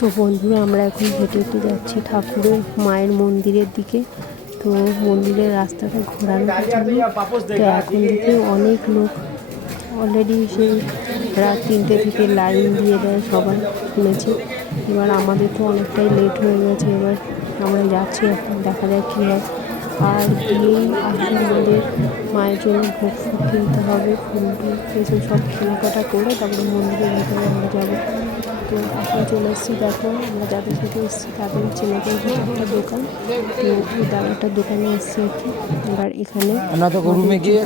তো বন্ধুরা আমরা এখন হেঁটে হেঁটে যাচ্ছি ঠাকুরের মায়ের মন্দিরের দিকে। তো মন্দিরের রাস্তাটা ঘোরানো জন্য তো এখন থেকে অনেক লোক অলরেডি সেই রাত 3টে থেকে লাইন দিয়ে দেয় সবাই শুনেছি। এবার আমাদের তো অনেকটাই লেট হয়ে গেছে, এবার আমরা যাচ্ছি, এখন দেখা যাক কী হয়। আর গিয়েই আগে আমাদের মায়ের জন্য ভোগ ফুল কিনতে হবে, ফুল এসব সব কেনাকাটা করে তারপরে মন্দিরের ভিতরে আমরা যাবো। তো এখন চলে এসেছি, দেখো আমরা যাদের সাথে এসেছি তাদের চেনাদের একটা দোকান, তো ওই দাদাটার দোকানে এসেছি আর কি। এবার এখানে আমরা তো গরুমে গিয়ে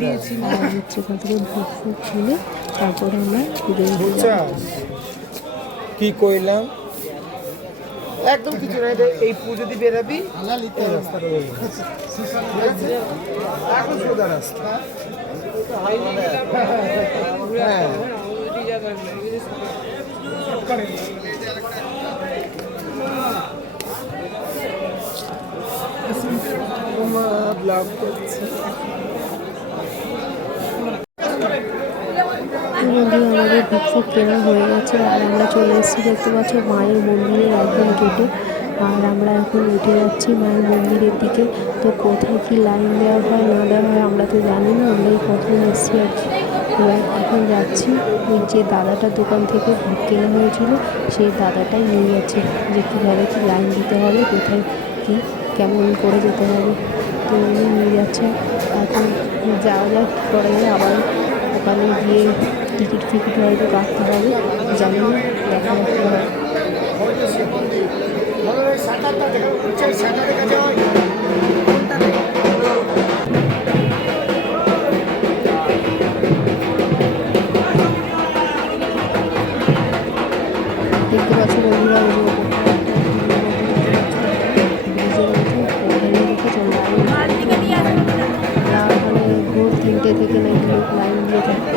দিয়েছি আর হচ্ছে এখান থেকে ভোগ ফুল কিনে তারপরে আমরা বেরিয়ে কি কইলাম একদম কিছু নাই। এই পুজো দিয়ে বেরাবি রাস্তাটা এখন সোজা রাস্তা। ব্লগ করছে আমাদের ভোগ ফুল কেনা হয়ে গেছে আর আমরা চলে এসেছি, দেখতে পাচ্ছ মায়ের মন্দিরের একদম গেটে। আর আমরা এখন উঠে যাচ্ছি মায়ের মন্দিরের দিকে। তো কোথায় কি লাইন দেওয়া হয় না দেওয়া হয় আমরা তো জানি না, আমরা এই প্রথম এসেছি আর কি। এবার এখন যাচ্ছি, ওই যে দাদাটার দোকান থেকে ভোগ কেনা হয়েছিল সেই দাদাটাই নিয়ে যাচ্ছে যে কীভাবে কি লাইন দিতে হবে, কোথায় কি কেমন করে যেতে হবে। তো উনি নিয়ে যাচ্ছে, এখন যাওয়া যাক কী করা যায়। আবার ওখানে গিয়ে টিকিট ফিকিট হয়তো কাটতে হবে, জানি না, দেখা যাচ্ছে হয়। দেখতে পাচ্ছি বন্ধুরা ভোর 3টে থেকে নাকি লোক লাইন দিয়ে থাকে,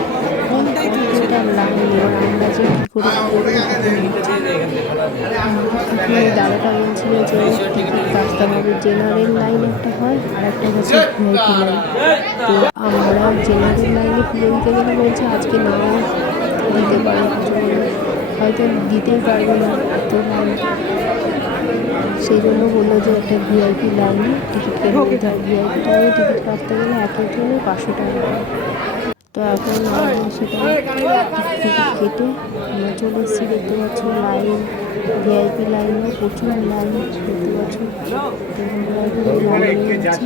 লাইন এবার আমরা যে কী করে দাদাটা বলছিল যে টিকিট কাটতে হবে। জেনারেল লাইন একটা হয় আর একটা হচ্ছে ভিআইপি লাইন। তো আমরা জেনারেল লাইনে পুজো দিতে গেলে বলছে আজকে নাও দিতে পারে, হয়তো দিতেই পারবে না তো লাইন, সেই জন্য বললো যে একটা ভিআইপি লাইনে টিকিট কেটে নিতে হয়। ভিআইপি লাইনে টিকিট কাটতে গেলে এক একজনের 500 টাকা। তো এখন সেটা টিকিট কেটে আমরা চলে এসেছি, দেখতে পাচ্ছ লাইন, ভিআইপি লাইনে প্রচুর লাইন দেখতে পাচ্ছ। তো আমরা এখন লাইনে যাচ্ছি।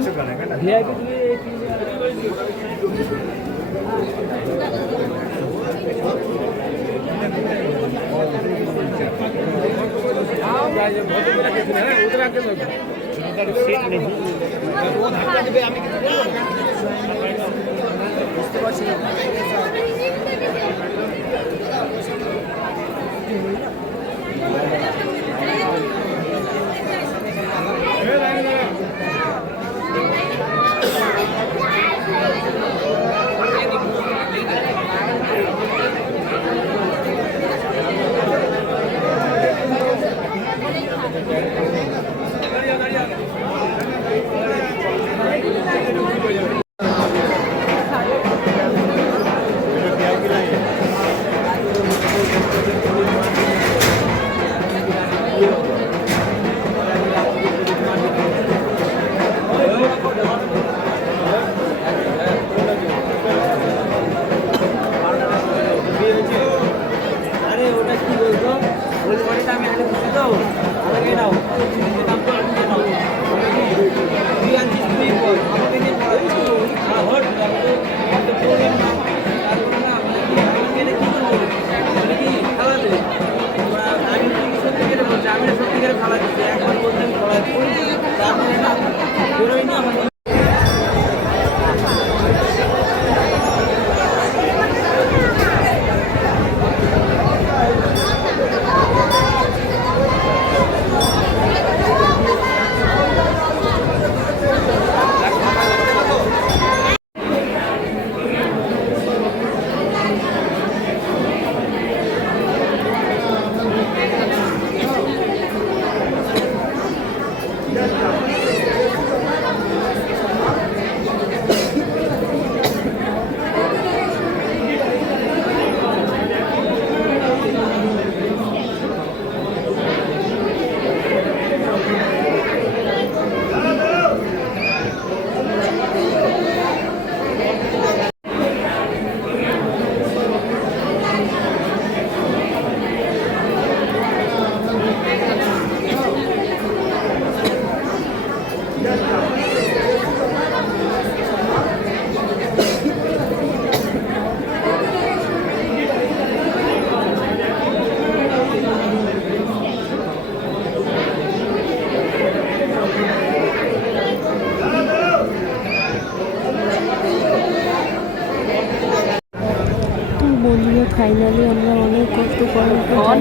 ফাইনালি আমরা অনেক কষ্ট করার পর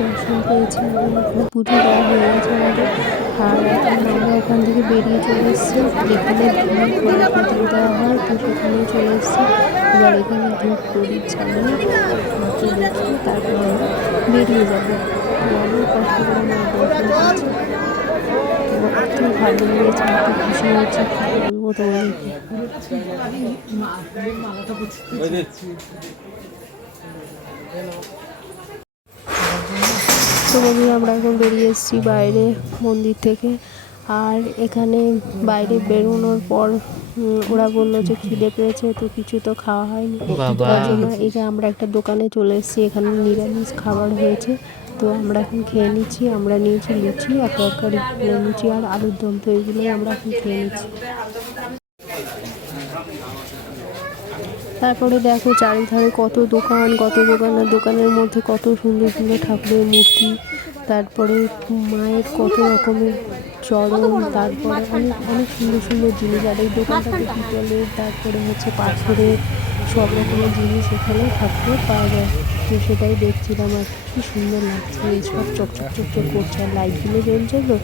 দর্শন পেয়েছি এবং খুব পুজো দেওয়া হয়ে গেছে আমাদের। আর এখন আমরা ওখান থেকে বেরিয়ে চলে এসেছি, যেখানে পুজো দেওয়া হয় তো সেখানে চলে এসেছি। এবার এখানে ধূপ প্রদীপ চালিয়ে মাকে দেখে তারপর আমরা বেরিয়ে যাবো। তো অনেক কষ্ট করে মায়ের দর্শন করেছি, তো এত ভালো লেগেছে, এত খুশি হয়েছে কি বলবো তোমাদেরকে। তো বন্ধুরা আমরা এখন বেরিয়ে এসেছি বাইরে মন্দির থেকে। আর এখানে বাইরে বেরোনোর পর ওরা বললো যে খিদে পেয়েছে, তো কিছু তো খাওয়া হয়নি, তার জন্য এই যে আমরা একটা দোকানে চলে এসেছি, এখানে নিরামিষ খাবার হয়েছে, তো আমরা এখন খেয়ে নিচ্ছি। আমরা নিয়েছি লুচি আর তরকারি, লুচি আর আলুর দম, তো এইগুলোই আমরা এখন খেয়ে নিচ্ছি। তারপরে দেখো চারিধারে কত দোকান, কত দোকান, আর দোকানের মধ্যে কত সুন্দর সুন্দর ঠাকুরের মূর্তি, তারপরে মায়ের কত রকমের চরণ, তারপরে অনেক অনেক সুন্দর সুন্দর জিনিস। আর এই দোকানটাতে পিতলের, তারপরে হচ্ছে পাথরের, সব রকমের জিনিস এখানে ঠাকুরের পাওয়া যায়। তো সেটাই দেখছিলাম আর কি সুন্দর লাগছে, সব চকচক চকচক করছে আর লাইটগুলো জ্বলছে, তো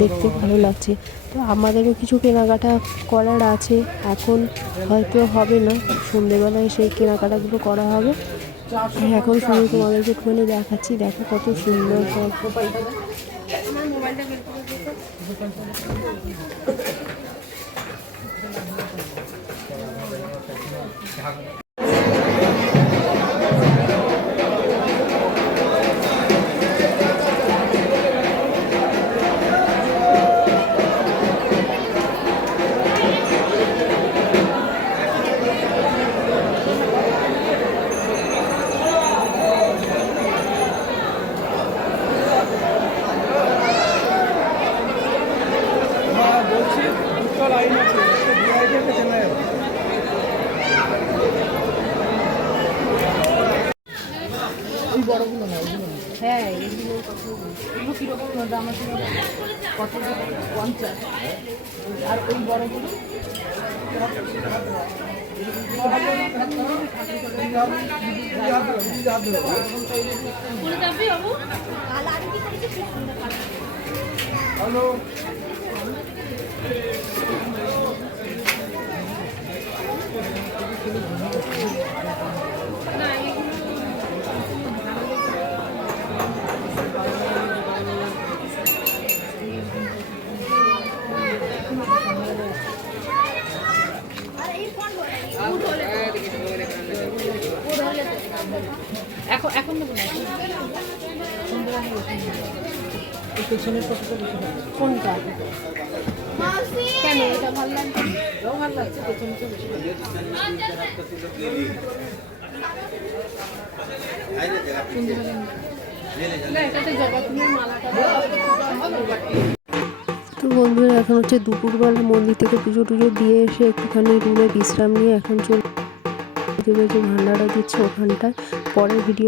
দেখতে ভালো লাগছে। তো আমাদেরও কিছু কেনাকাটা করার আছে, এখন হয়তো হবে না, সন্ধেবেলায় সেই কেনাকাটাগুলো করা হবে। এখন শুধু তোমাদেরকে একটুখানি দেখাচ্ছি, দেখো কত সুন্দর সব। হ্যাঁ, এগুলো কীরকম দাম আছে? কত? 50। আর ওই বড়গুলো হ্যালো। এখন নেব না, কোনটা কেন এটা ভালো লাগছে? ভালো লাগছে, পেছনে তো বন্ধুরা এখন হচ্ছে দুপুরবেলা মন্দির থেকে পুজো টুজো দিয়ে এসে একটুখানি রুমে বিশ্রাম নিয়ে এখন চলে যে ভান্ডারা দিচ্ছে ওখানটায়। পরের ভিডিও